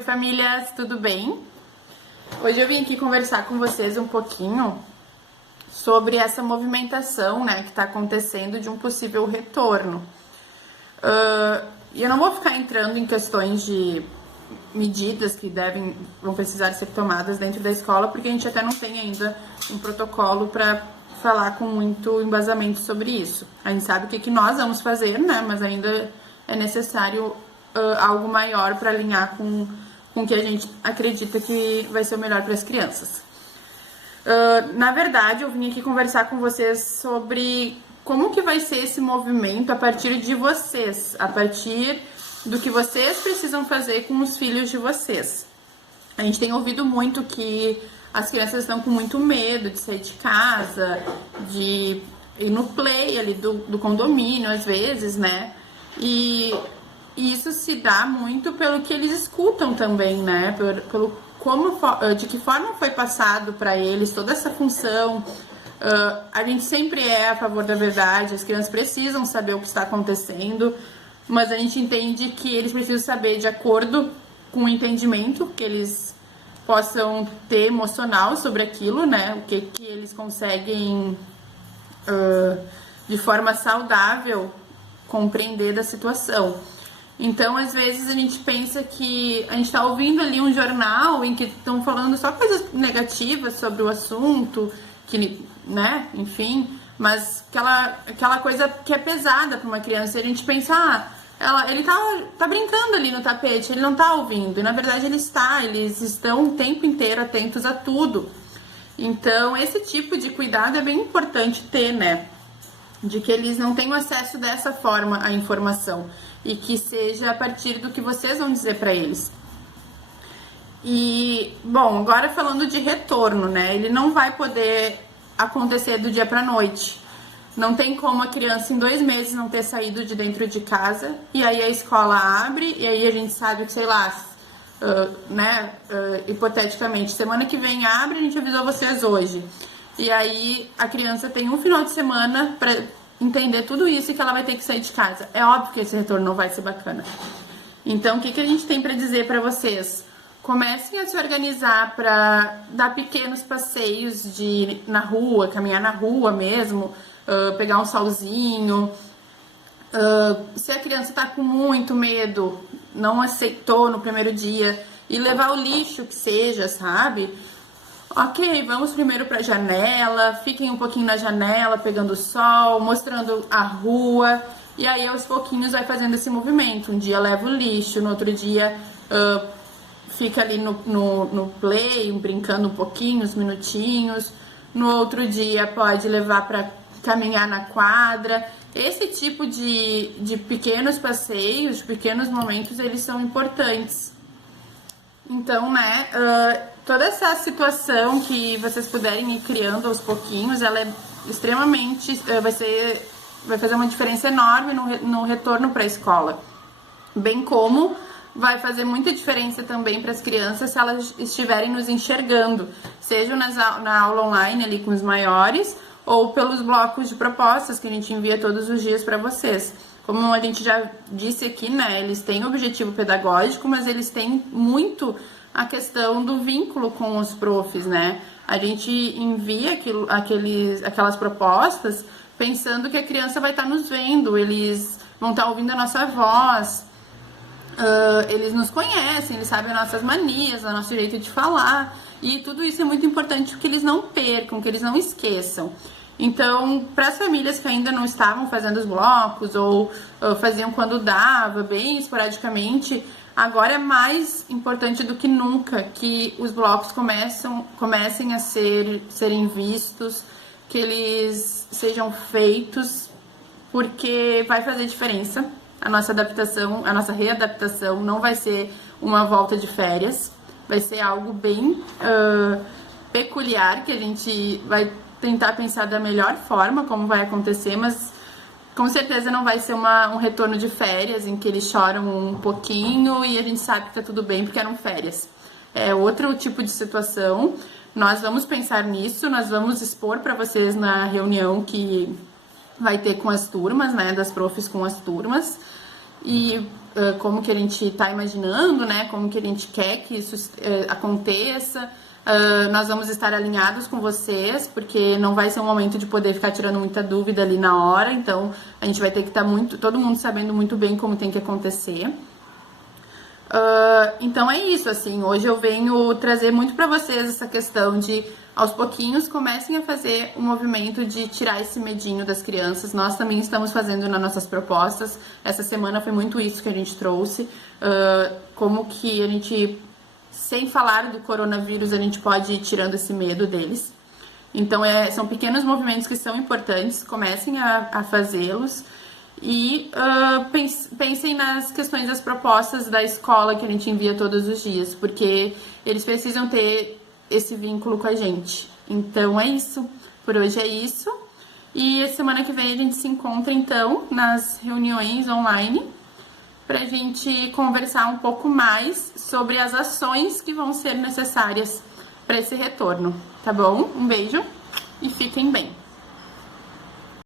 Oi famílias, tudo bem? Hoje eu vim aqui conversar com vocês um pouquinho sobre essa movimentação, né, que está acontecendo de um possível retorno. E eu não vou ficar entrando em questões de medidas que vão precisar ser tomadas dentro da escola, porque a gente até não tem ainda um protocolo para falar com muito embasamento sobre isso. A gente sabe o que nós vamos fazer, né, mas ainda é necessário algo maior para alinhar com o que a gente acredita que vai ser o melhor para as crianças. Na verdade, eu vim aqui conversar com vocês sobre como que vai ser esse movimento a partir de vocês, a partir do que vocês precisam fazer com os filhos de vocês. A gente tem ouvido muito que as crianças estão com muito medo de sair de casa, de ir no play ali do condomínio, às vezes, né? E isso se dá muito pelo que eles escutam também, né? De que forma foi passado para eles toda essa função. A gente sempre é a favor da verdade, as crianças precisam saber o que está acontecendo, mas a gente entende que eles precisam saber de acordo com o entendimento que eles possam ter emocional sobre aquilo, né? O que eles conseguem, de forma saudável, compreender da situação. Então, às vezes, a gente pensa que a gente está ouvindo ali um jornal em que estão falando só coisas negativas sobre o assunto, né, enfim, mas aquela coisa que é pesada para uma criança. E a gente pensa, ele tá brincando ali no tapete, ele não tá ouvindo. E, na verdade, eles estão o tempo inteiro atentos a tudo. Então, esse tipo de cuidado é bem importante ter, né? De que eles não tenham acesso dessa forma à informação e que seja a partir do que vocês vão dizer para eles. E, bom, agora falando de retorno, né? Ele não vai poder acontecer do dia para noite. Não tem como a criança em 2 meses não ter saído de dentro de casa e aí a escola abre e aí a gente sabe que, sei lá, hipoteticamente, semana que vem abre, a gente avisou vocês hoje. E aí a criança tem um final de semana para entender tudo isso e que ela vai ter que sair de casa. É óbvio que esse retorno não vai ser bacana. Então, o que a gente tem para dizer para vocês? Comecem a se organizar para dar pequenos passeios de ir na rua, caminhar na rua mesmo, pegar um solzinho. Se a criança está com muito medo, não aceitou no primeiro dia, e levar o lixo que seja, sabe? Ok, vamos primeiro para a janela, fiquem um pouquinho na janela, pegando o sol, mostrando a rua, e aí aos pouquinhos vai fazendo esse movimento. Um dia leva o lixo, no outro dia fica ali no play, brincando um pouquinho, uns minutinhos, no outro dia pode levar para caminhar na quadra. Esse tipo de pequenos passeios, de pequenos momentos, eles são importantes. Então, né, toda essa situação que vocês puderem ir criando aos pouquinhos, ela é extremamente, vai fazer uma diferença enorme no retorno para a escola. Bem como vai fazer muita diferença também para as crianças se elas estiverem nos enxergando, seja na aula online ali com os maiores, ou pelos blocos de propostas que a gente envia todos os dias para vocês. Como a gente já disse aqui, né, eles têm objetivo pedagógico, mas eles têm muito a questão do vínculo com os profs, né? A gente envia aquelas propostas pensando que a criança vai estar nos vendo, eles vão estar ouvindo a nossa voz, eles nos conhecem, eles sabem as nossas manias, o nosso jeito de falar, e tudo isso é muito importante que eles não percam, que eles não esqueçam. Então, para as famílias que ainda não estavam fazendo os blocos ou faziam quando dava, bem esporadicamente, agora é mais importante do que nunca que os blocos comecem a serem vistos, que eles sejam feitos, porque vai fazer diferença. A nossa adaptação, a nossa readaptação não vai ser uma volta de férias, vai ser algo bem peculiar, que a gente vai tentar pensar da melhor forma como vai acontecer, mas com certeza não vai ser um retorno de férias em que eles choram um pouquinho e a gente sabe que tá tudo bem porque eram férias. É outro tipo de situação. Nós vamos pensar nisso, nós vamos expor para vocês na reunião que vai ter com as turmas, né, das profs com as turmas. E como que a gente tá imaginando, né? Como que a gente quer que isso aconteça. Nós vamos estar alinhados com vocês, porque não vai ser um momento de poder ficar tirando muita dúvida ali na hora, então a gente vai ter que estar todo mundo sabendo muito bem como tem que acontecer. Então é isso, assim, hoje eu venho trazer muito pra vocês essa questão de, aos pouquinhos, comecem a fazer um movimento de tirar esse medinho das crianças. Nós também estamos fazendo nas nossas propostas, essa semana foi muito isso que a gente trouxe, como que a gente, sem falar do coronavírus, a gente pode ir tirando esse medo deles. Então são pequenos movimentos que são importantes, comecem a fazê-los. E pensem nas questões das propostas da escola que a gente envia todos os dias, porque eles precisam ter esse vínculo com a gente. Então é isso, por hoje é isso. E a semana que vem a gente se encontra então nas reuniões online pra gente conversar um pouco mais sobre as ações que vão ser necessárias para esse retorno, tá bom? Um beijo e fiquem bem!